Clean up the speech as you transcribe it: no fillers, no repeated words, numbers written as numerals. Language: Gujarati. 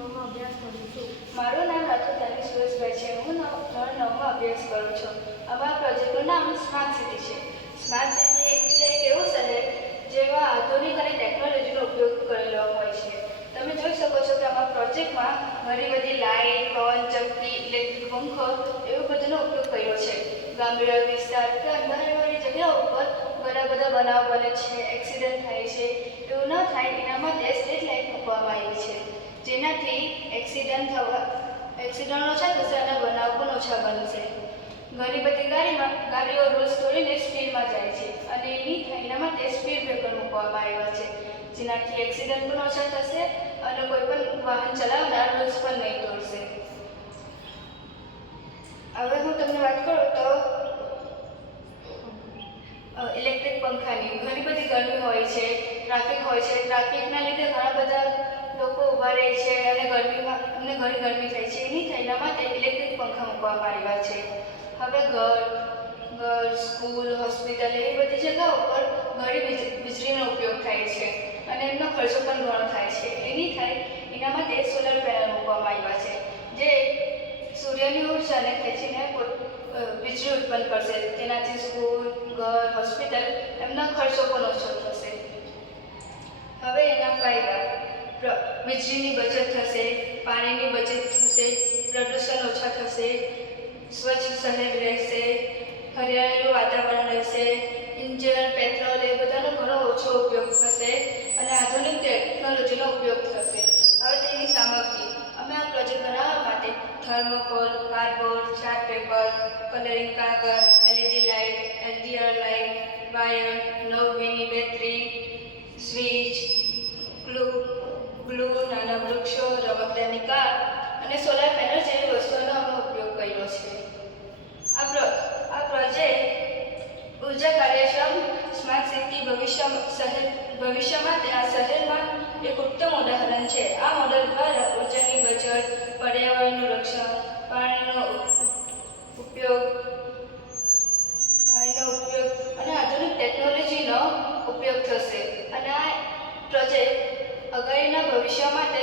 9માં અભ્યાસ કરું છું. મારું નામ રાઠોડ સુરેશભાઈ છે. હું ધોરણ 9માં અભ્યાસ કરું છું. અમારા પ્રોજેક્ટનું નામ સ્માર્ટ સિટી છે. સ્માર્ટ સિટી એટલે એક એવું શહેર જેમાં આધુનિક અને ટેકનોલોજીનો ઉપયોગ કરેલો હોય છે. તમે જોઈ શકો છો કે અમારા પ્રોજેક્ટમાં ઘણી બધી લાઇટ, પવન ચક્કી, ઇલેક્ટ્રિક પંખો એવું બધુંનો ઉપયોગ કર્યો છે. ગામડા વિસ્તાર કે અંધારાવાળી જગ્યાઓ ઉપર ઘણા બધા બનાવ બને છે, એક્સિડન્ટ થાય છે. એવું ન થાય એના માટે સ્ટ્રીટ લાઇટ મૂકવામાં આવી છે, જેનાથી એક્સિડન્ટ ઓછા થશે અને બનાવ પણ ઓછા બનશે. ઘણી બધી ગાડીઓ રૂલ્સ તોડીને સ્પીડમાં જાય છે અને એના માટે સ્પીડ બ્રેકર મૂકવામાં આવ્યા છે, જેનાથી એક્સિડન્ટ પણ ઓછા થશે અને કોઈ પણ વાહન ચલાવનાર રૂલ્સ પણ નહીં તોડશે. હવે હું તમને વાત કરું તો ઇલેક્ટ્રિક પંખાની. ઘણી બધી ગરમી હોય છે, ટ્રાફિક હોય છે. ટ્રાફિકના લીધે ઘણા બધા લોકો ઊભા રહે છે અને ઘણી ગરમી થાય છે. એના માટે ઇલેક્ટ્રિક પંખા મૂકવામાં આવ્યા છે. હવે ઘર, સ્કૂલ, હોસ્પિટલ એવી બધી જગ્યાઓ પર ઘણી વીજળીનો ઉપયોગ થાય છે અને એમનો ખર્ચો પણ ઘણો થાય છે. એના માટે સોલર પેનલ મૂકવામાં આવ્યા છે, જે સૂર્યની ઉર્જાને ખેંચીને વીજળી ઉત્પન્ન કરશે. તેનાથી સ્કૂલ, ઘર, હોસ્પિટલ એમનો ખર્ચો પણ ઓછો થશે. હવે એના ફાયદા: વીજળીની બચત થશે, પાણીની બચત થશે, પ્રદૂષણ ઓછા થશે, સ્વચ્છ શહેર રહેશે, હરિયાળેલું વાતાવરણ રહેશે, ઇંધણ, પેટ્રોલ એ બધાનો ઘણો ઓછો ઉપયોગ થશે અને આધુનિક ટેકનોલોજીનો ઉપયોગ થશે. હવે તેની સામગ્રી: અમે આ પ્રોજેક્ટ બનાવવા માટે thermocol, cardboard, chart paper, colouring કાગળ, LED light, LDR light, wire, 9 વીની બેટરી, સ્વિચ, ગ્લુ, નાના વૃક્ષો, રમકડાની કાર અને સોલાર પેનલ જેવી વસ્તુઓનો અમે ઉપયોગ કર્યો છે. આ પ્રોજેક્ટ ઉર્જા કાર્યક્ષમ સ્માર્ટ સિટી ભવિષ્ય માટે આ શહેરમાં એક ઉત્તમ ઉદાહરણ છે. આ મોડેલ દ્વારા ઉર્જાની બચત, પર્યાવરણનું રક્ષણ, પાણીનો ઉપયોગ અને આધુનિક ટેકનોલોજીનો ઉપયોગ થશે અને આ પ્રોજેક્ટ અગાડીના ભવિષ્ય માટે